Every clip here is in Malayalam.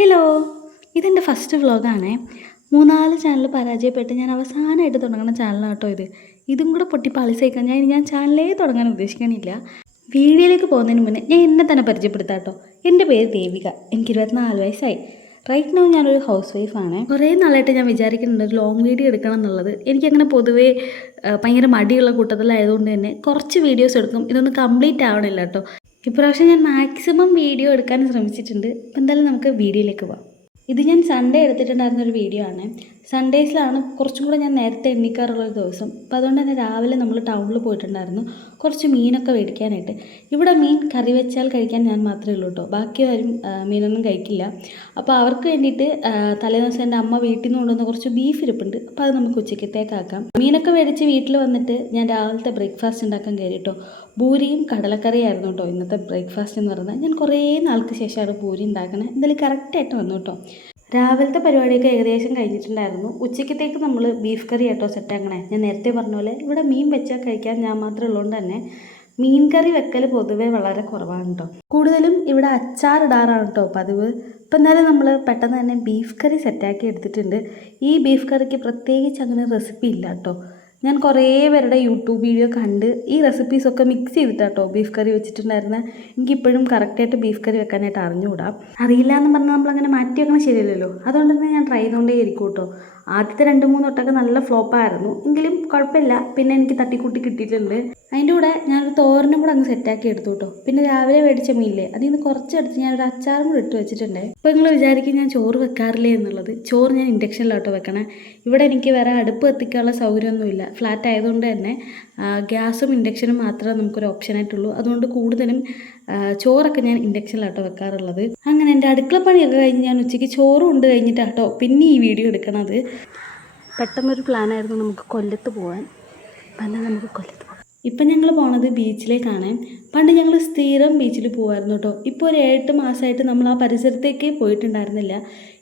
ഹലോ, ഇതെൻ്റെ ഫസ്റ്റ് വ്ളോഗാണേ. 3-4 ചാനൽ പരാജയപ്പെട്ട് ഞാൻ അവസാനമായിട്ട് തുടങ്ങുന്ന ചാനലാണ് കേട്ടോ ഇത്. ഇതും കൂടെ പൊട്ടി പാളിസേക്കാൻ ഞാൻ ചാനലേ തുടങ്ങാൻ ഉദ്ദേശിക്കണില്ല. വീഡിയോയിലേക്ക് പോകുന്നതിന് മുന്നേ ഞാൻ എന്നെ തന്നെ പരിചയപ്പെടുത്താം കേട്ടോ. എൻ്റെ പേര് ദേവിക, എനിക്ക് 24 വയസ്സായി. റൈറ്റ് നൗ ഞാനൊരു ഹൗസ് വൈഫാണ്. കുറേ നാളായിട്ട് ഞാൻ വിചാരിക്കുന്നുണ്ട് ഒരു ലോങ് വീഡിയോ എടുക്കണം എന്നുള്ളത്. എനിക്കങ്ങനെ പൊതുവേ ഭയങ്കര മടിയുള്ള കൂട്ടത്തിലായതുകൊണ്ട് തന്നെ കുറച്ച് വീഡിയോസ് എടുക്കും, ഇതൊന്നും കംപ്ലീറ്റ് ആവണില്ല കേട്ടോ. ഇപ്രാവശ്യം ഞാൻ മാക്സിമം വീഡിയോ എടുക്കാൻ ശ്രമിച്ചിട്ടുണ്ട്. അപ്പം എന്തായാലും നമുക്ക് വീഡിയോയിലേക്ക് പോകാം. ഇത് ഞാൻ സൺഡേ എടുത്തിട്ടുണ്ടായിരുന്നൊരു വീഡിയോ ആണ്. സൺഡേസിലാണ് കുറച്ചും കൂടെ ഞാൻ നേരത്തെ എണ്ണിക്കാറുള്ളൊരു ദിവസം. അപ്പോൾ അതുകൊണ്ട് തന്നെ രാവിലെ നമ്മൾ ടൗണിൽ പോയിട്ടുണ്ടായിരുന്നു കുറച്ച് മീനൊക്കെ മേടിക്കാനായിട്ട്. ഇവിടെ മീൻ കറി വെച്ചാൽ കഴിക്കാൻ ഞാൻ മാത്രമേ ഉള്ളൂ കേട്ടോ, ബാക്കി ആരും മീനൊന്നും കഴിക്കില്ല. അപ്പോൾ അവർക്ക് വേണ്ടിയിട്ട് തലേദിവസം എൻ്റെ അമ്മ വീട്ടിൽ നിന്ന് കൊണ്ടുവന്ന കുറച്ച് ബീഫ് ഇരിപ്പുണ്ട്. അപ്പോൾ അത് നമുക്ക് ഉച്ചക്കത്തേക്കാക്കാം. മീനൊക്കെ മേടിച്ച് വീട്ടിൽ വന്നിട്ട് ഞാൻ രാവിലത്തെ ബ്രേക്ക്ഫാസ്റ്റ് ഉണ്ടാക്കാൻ കയറി കേട്ടോ. പൂരിയും കടലക്കറിയായിരുന്നു കേട്ടോ ഇന്നത്തെ ബ്രേക്ക്ഫാസ്റ്റ് എന്ന് പറഞ്ഞാൽ. ഞാൻ കുറേ നാൾക്ക് ശേഷമാണ് പൂരി ഉണ്ടാക്കണത്. എന്തായാലും കറക്റ്റായിട്ട് വന്നു കേട്ടോ. രാവിലത്തെ പരിപാടിയൊക്കെ ഏകദേശം കഴിഞ്ഞിട്ടുണ്ടായിരുന്നു. ഉച്ചക്കത്തേക്ക് നമ്മൾ ബീഫ് കറി കേട്ടോ സെറ്റാക്കണേ. ഞാൻ നേരത്തെ പറഞ്ഞ പോലെ ഇവിടെ മീൻ വെച്ചാൽ കഴിക്കാൻ ഞാൻ മാത്രമേ ഉള്ളതുകൊണ്ട് തന്നെ മീൻ കറി വെക്കൽ പൊതുവേ വളരെ കുറവാണ് കേട്ടോ. കൂടുതലും ഇവിടെ അച്ചാറിടാറാണ് കേട്ടോ പതിവ്. ഇപ്പം എന്തായാലും നമ്മൾ പെട്ടെന്ന് തന്നെ ബീഫ് കറി സെറ്റാക്കി എടുത്തിട്ടുണ്ട്. ഈ ബീഫ് കറിക്ക് പ്രത്യേകിച്ച് അങ്ങനെ റെസിപ്പി ഇല്ല കേട്ടോ. ഞാൻ കുറേ പേരുടെ യൂട്യൂബ് വീഡിയോ കണ്ട് ഈ റെസിപ്പീസൊക്കെ മിക്സ് ചെയ്തിട്ടാട്ടോ ബീഫ് കറി വെച്ചിട്ടുണ്ടായിരുന്നത്. എനിക്കിപ്പോഴും കറക്റ്റായിട്ട് ബീഫ് കറി വെക്കാനായിട്ട് അറിഞ്ഞുകൂടാ. അറിയില്ല എന്ന് പറഞ്ഞാൽ നമ്മളങ്ങനെ മാറ്റി വെക്കണം ശരിയല്ലല്ലോ. അതുകൊണ്ട് തന്നെ ഞാൻ ട്രൈ ചെയ്തുകൊണ്ടേ ഇരിക്കും കേട്ടോ. ആദ്യത്തെ 2-3 വട്ടമൊക്കെ നല്ല ഫ്ലോപ്പായിരുന്നു, എങ്കിലും കുഴപ്പമില്ല. പിന്നെ എനിക്ക് തട്ടിക്കൂട്ടി കിട്ടിയിട്ടുണ്ട്. അതിൻ്റെ കൂടെ ഞാനൊരു തോരനും കൂടെ അങ്ങ് സെറ്റാക്കി എടുത്തു കേട്ടോ. പിന്നെ രാവിലെ മേടിച്ച മീനില്ലേ, അതിൽ നിന്ന് കുറച്ചെടുത്ത് ഞാനൊരു അച്ചാറും കൂടെ ഇട്ട് വെച്ചിട്ടുണ്ട്. ഇപ്പോൾ നിങ്ങൾ വിചാരിക്കും ഞാൻ ചോറ് വെക്കാറില്ലേ എന്നുള്ളത്. ചോറ് ഞാൻ ഇൻഡക്ഷനിലോട്ടോ വെക്കണേ. ഇവിടെ എനിക്ക് വേറെ അടുപ്പ് കത്തിക്കാനുള്ള സൗകര്യമൊന്നുമില്ല. ഫ്ലാറ്റ് ആയതുകൊണ്ട് തന്നെ ഗ്യാസും ഇൻഡക്ഷനും മാത്രമേ നമുക്കൊരു ഓപ്ഷനായിട്ടുള്ളൂ. അതുകൊണ്ട് കൂടുതലും ചോറൊക്കെ ഞാൻ ഇൻഡക്ഷനിലാട്ടോ വെക്കാറുള്ളത്. അങ്ങനെ എൻ്റെ അടുക്കളപ്പണിയൊക്കെ കഴിഞ്ഞ് ഞാൻ ഉച്ചയ്ക്ക് ചോറും ഉണ്ട് കഴിഞ്ഞിട്ടാട്ടോ പിന്നെ ഈ വീഡിയോ എടുക്കണത്. പെട്ടെന്നൊരു പ്ലാനായിരുന്നു നമുക്ക് കൊല്ലത്ത് പോകാൻ. അപ്പം എന്നാൽ നമുക്ക് കൊല്ലത്ത് പോകാം. ഇപ്പം ഞങ്ങൾ പോണത് ബീച്ചിലേക്കാണ്. പണ്ട് ഞങ്ങൾ സ്ഥിരം ബീച്ചിൽ പോകുമായിരുന്നു കേട്ടോ. ഇപ്പോൾ ഒരു 8 മാസമായിട്ട് നമ്മൾ ആ പരിസരത്തേക്ക് പോയിട്ടുണ്ടായിരുന്നില്ല.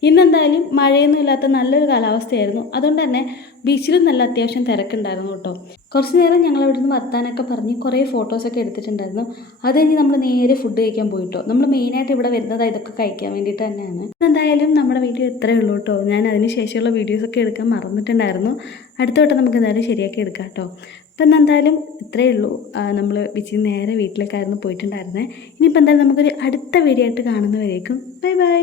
ഇന്നെന്തായാലും മഴയൊന്നും ഇല്ലാത്ത നല്ലൊരു കാലാവസ്ഥയായിരുന്നു. അതുകൊണ്ട് തന്നെ ബീച്ചിലും നല്ല അത്യാവശ്യം തിരക്കുണ്ടായിരുന്നു കേട്ടോ. കുറച്ച് നേരം ഞങ്ങൾ അവിടെ നിന്ന് വർത്താനൊക്കെ പറഞ്ഞ് കുറേ ഫോട്ടോസൊക്കെ എടുത്തിട്ടുണ്ടായിരുന്നു. അത് കഴിഞ്ഞ് നമ്മൾ നേരെ ഫുഡ് കഴിക്കാൻ പോയിട്ടോ. നമ്മൾ മെയിനായിട്ട് ഇവിടെ വരുന്നത് ഇതൊക്കെ കഴിക്കാൻ വേണ്ടിയിട്ട് തന്നെയാണ്. എന്തായാലും നമ്മുടെ വീഡിയോ ഇത്രയേ ഉള്ളൂ കേട്ടോ. ഞാൻ അതിന് ശേഷമുള്ള വീഡിയോസൊക്കെ എടുക്കാൻ മറന്നിട്ടുണ്ടായിരുന്നു. അടുത്ത വട്ടം നമുക്ക് എന്തായാലും ശരിയാക്കി എടുക്കാം കേട്ടോ. അപ്പം എന്തായാലും ഇത്രയേ ഉള്ളൂ. നമ്മൾ ബീച്ചിൽ നേരെ വീട്ടിലേക്കായിരുന്നു പോയിട്ടുണ്ടായിരുന്നത്. ഇനിയിപ്പോൾ എന്തായാലും നമുക്കൊരു അടുത്ത വീഡിയോ ആയിട്ട് കാണുന്നവരേക്കും ബൈ ബൈ.